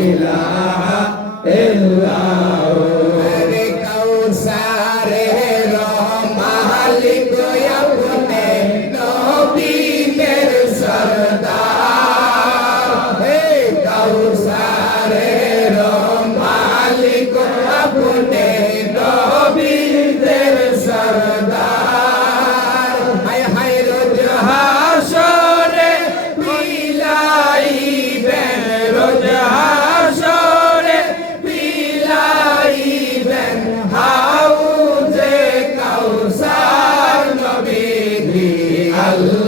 ইলাহা ইল্লাল্লাহু। Amén.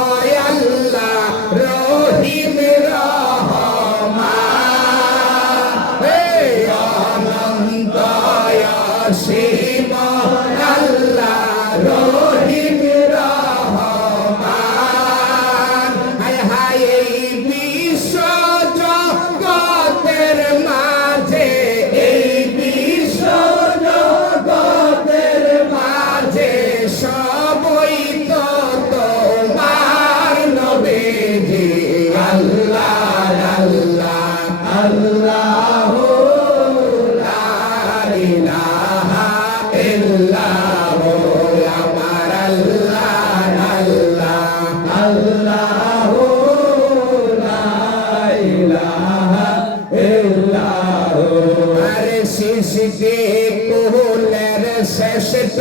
así. শিশকে কুলের শ্রেষ্ঠ